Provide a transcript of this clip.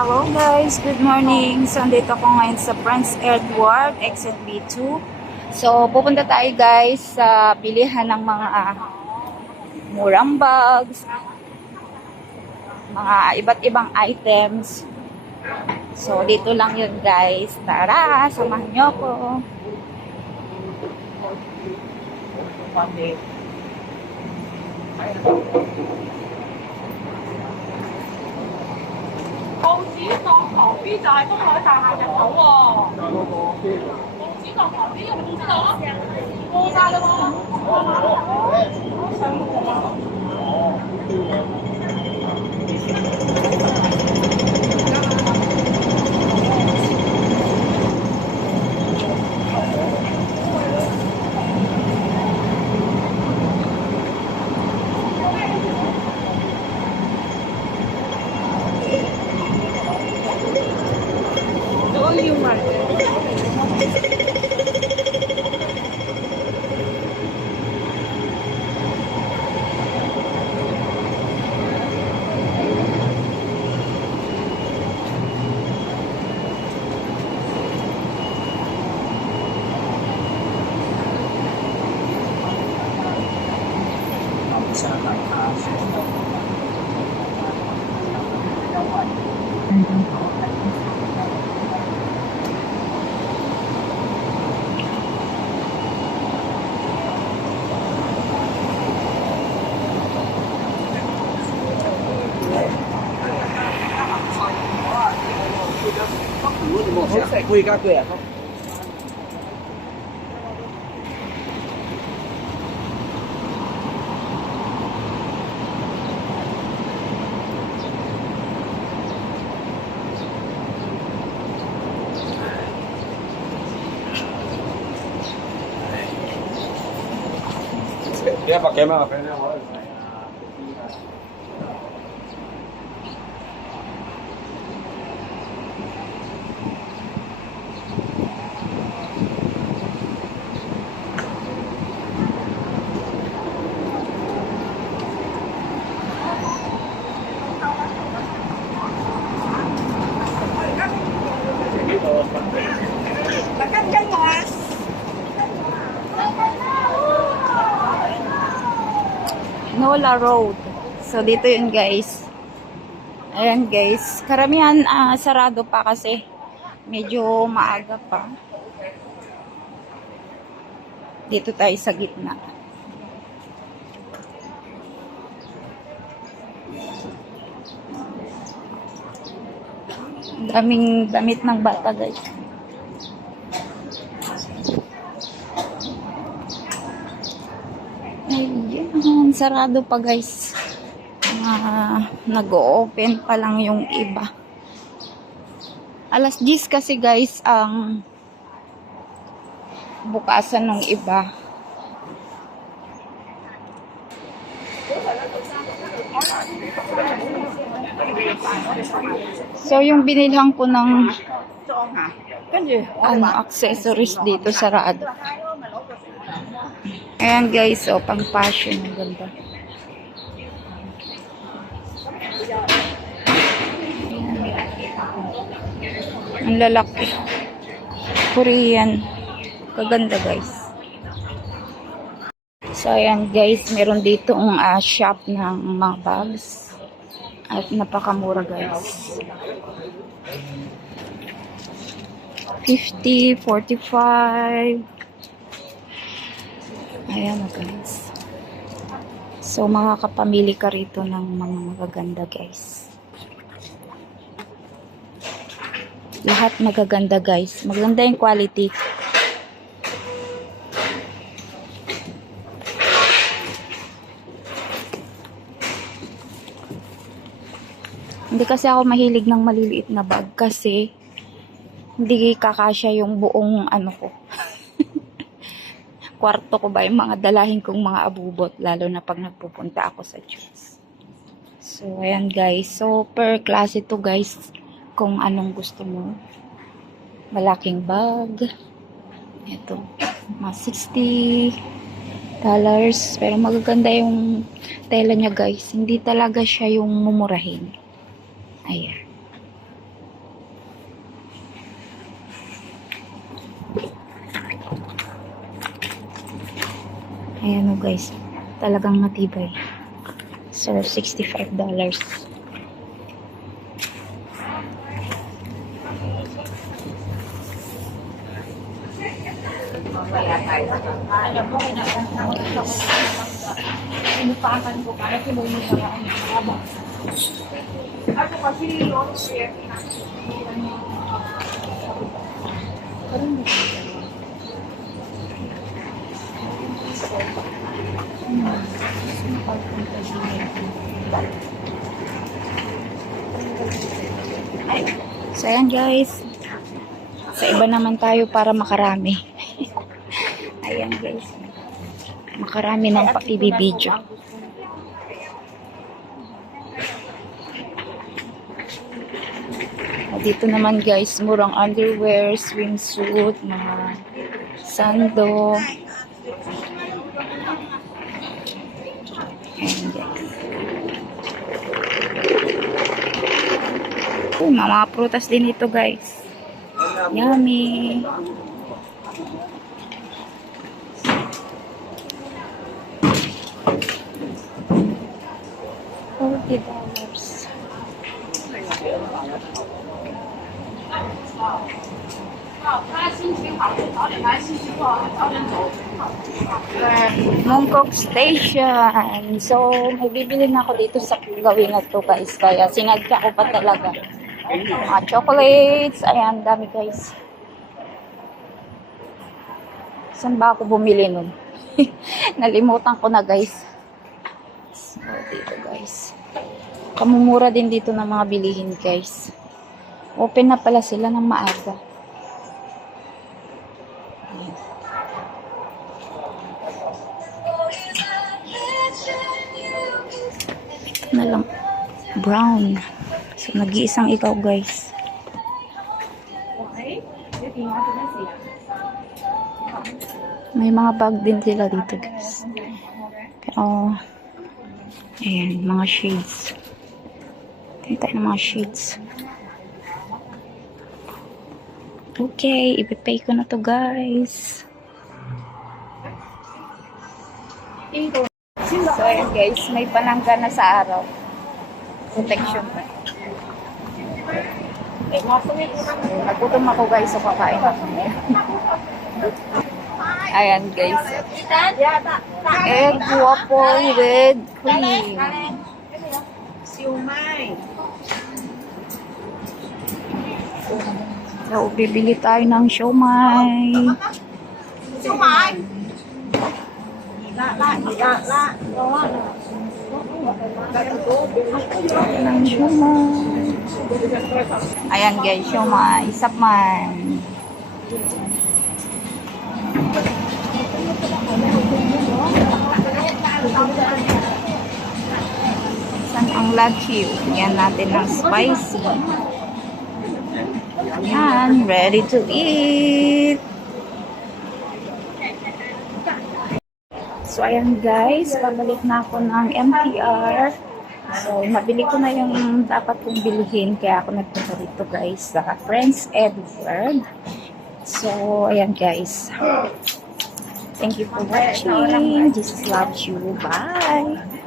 Hello guys, good morning. So, andito ako ngayon sa Prince Edward Exit B2. So, pupunta tayo guys sa bilihan ng mga murang bags, mga iba't ibang items. So, dito lang yun guys. Tara, samahan nyo ko. Doon yung market. Quý các tuổi không? Kaya pakai mah apa ini? Nola Road. So, dito yun guys. Ayan guys. Karamihan sarado pa kasi medyo maaga pa. Dito tayo sa gitna. Daming damit ng bata guys. Ayan, sarado pa guys. Nag-o-open pa lang yung iba. Alas 10 kasi guys ang bukasan ng iba. So yung binilhan ko ng accessories dito sarado. Ayan guys, so pang fashion, ang ganda. Ang lalaki. Korean. Kaganda guys. So ayan guys, meron dito ang shop ng mga bags. At napakamura guys. 50, 45. Ayan guys. So makakapamili ka rito ng mga magaganda guys. Lahat magaganda guys. Maganda yung quality. Hindi kasi ako mahilig ng maliliit na bag kasi hindi kakasya yung buong ano ko. Kwarto ko ba yung mga dalahin kong mga abubot lalo na pag nagpupunta ako sa church. So ayan guys. So per klase to guys kung anong gusto mo. Malaking bag. Ito. Mga $60. Pero magaganda yung tela niya guys. Hindi talaga siya yung mumurahin. Ayan. Ayan o guys. Talagang matibay. So, $65. Sinupakan ko para kinunin sa ano. Ako kasi yun, So, ayan guys. Sa iba naman tayo para makarami. Ayan guys. Makarami ng pa-ibibidyo. Dito naman guys, murang underwear, swimsuit, mga sando. Ayan guys. Mga prutas din ito guys. Yummy. $40. Mongkok Station. So, may bibili na ako dito sa gawin na to guys. Kaya sinadya ko pa talaga. Mga chocolates. Ayan, dami guys. Saan ba ako bumili nun? Nalimutan ko na guys. So, dito guys. Kamumura din dito ng mga bilihin guys. Open na pala sila ng maaga. Ayan. Na lang. Brown. So, nag-iisang ikaw guys. May mga bag din sila dito guys. Pero, ayan, mga shades. Tingnan tayo ng mga shades. Okay, ipipay ko na to guys. So, ayan guys, may panangga na sa araw. Protection pa. Nagutom ako guys, so kakain ako. Ayan guys. Egg waffle with cream. siumay. So, bibili tayo ng siomay. Siumay. Ng siomay. Ayan guys, siomay. Sapman. Saan ang lagyu? Yan natin ng spicy. Yan, ready to eat. So, ayan guys, pabalik na ako ng MTR. So, nabili ko na yung dapat kong bilhin. Kaya ako nagpunta dito guys sa Prince Edward. So, ayan guys. Thank you for watching. Jesus loves you. Bye!